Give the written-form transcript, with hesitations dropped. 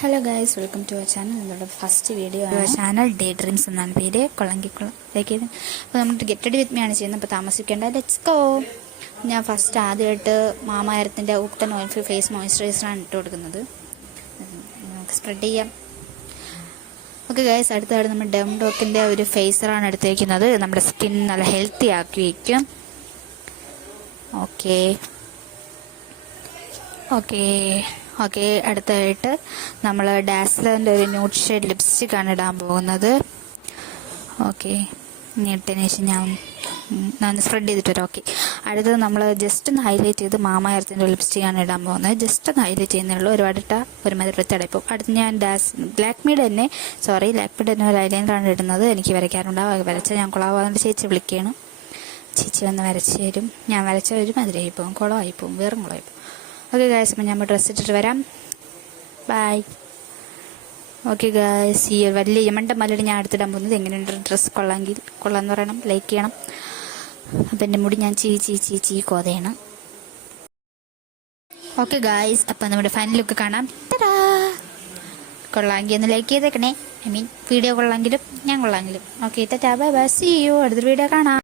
Hello guys, welcome to our channel. നമ്മുടെ first video ആണ്. Channel day dreams എന്നാണ് പേര്. കൊള്ളാം ലൈക്ക് ചെയ്ത്. അപ്പോൾ നമ്മൾ ഗെറ്റ് റെഡി വിത്ത് മീ ആണ് ചെയ്യുന്നത്. അപ്പോൾ താമസിക്കേണ്ട, ലെറ്റ്സ് ഗോ. ഞാൻ ഫസ്റ്റ് ആദ്യമായിട്ട് മാമായരത്തിൻ്റെ ഊക്തൻ ഓയിൽ ഫ്രീ ഫേസ് മോയ്സ്ചറൈസറാണ് ഇട്ട് കൊടുക്കുന്നത്. നമുക്ക് സ്പ്രെഡ് ചെയ്യാം. ഓക്കെ ഗൈസ്, അടുത്തതായിട്ട് നമ്മൾ ഡെംഡോക്കിൻ്റെ ഒരു ഫേസറാണ് എടുത്തിരിക്കുന്നത്. നമ്മുടെ സ്കിൻ നല്ല ഹെൽത്തി ആക്കി വയ്ക്കും. ഓക്കെ ഓക്കെ ഓക്കെ അടുത്തതായിട്ട് നമ്മൾ ഡാസ്ലറിൻ്റെ ഒരു ന്യൂഡ് ഷെയ്ഡ് ലിപ്സ്റ്റിക്കാണ് ഇടാൻ പോകുന്നത്. ഓക്കെ, ഇട്ടതിന് ശേഷം ഞാൻ സ്പ്രെഡ് ചെയ്തിട്ട് വരാം. ഓക്കെ, അടുത്തത് നമ്മൾ ജസ്റ്റ് ഒന്ന് ഹൈലൈറ്റ് ചെയ്ത് മാമായരത്തിൻ്റെ ലിപ്സ്റ്റിക്കാണ് ഇടാൻ പോകുന്നത്. ജസ്റ്റ് ഒന്ന് ഹൈലൈറ്റ് ചെയ്യുന്നുള്ളൂ, ഒരുപാട് ഇട്ടാൽ ഒരുമാതിരി വൃത്തിയടയ്ക്കും. അടുത്ത് ഞാൻ ലാക്മിയുടെ തന്നെ ഒരു ഐലൈനറാണ് ഇടുന്നത്. എനിക്ക് വരയ്ക്കാറുണ്ടാവും, വരച്ചാൽ ഞാൻ കുളമാവാണ്ട് ചേച്ചി വിളിക്കണം. ചേച്ചി വന്ന് വരച്ച് തരും. ഞാൻ വരച്ച ഒരുമാതിരി പോകും, കുളമായിപ്പോവും, വേറും കുളമായിപ്പോവും. ഓക്കെ ഗായ്സ്, അപ്പം ഞാൻ ഡ്രസ്സ് ഇട്ടിട്ട് വരാം. ബൈ. ഓക്കെ ഗായ്സ്, ഈ വലിയ യമണ്ട മലയുടെ ഞാൻ അടുത്തിടാൻ പോകുന്നത്. എങ്ങനെയുണ്ട് ഡ്രസ്സ്? കൊള്ളാമെന്ന് പറയണം, ലൈക്ക് ചെയ്യണം. അപ്പം എൻ്റെ മുടി ഞാൻ ചീ കോതയാണ്. ഓക്കെ ഗായ്സ്, അപ്പം നമ്മുടെ ഫൈനൽ ലുക്ക് കാണാം. കൊള്ളാമെങ്കിൽ ഒന്ന് ലൈക്ക് ചെയ്തേക്കണേ. വീഡിയോ കൊള്ളാമെങ്കിലും ഞാൻ കൊള്ളാമെങ്കിലും. Okay, bye bye, see you. അടുത്തൊരു വീഡിയോ കാണാം.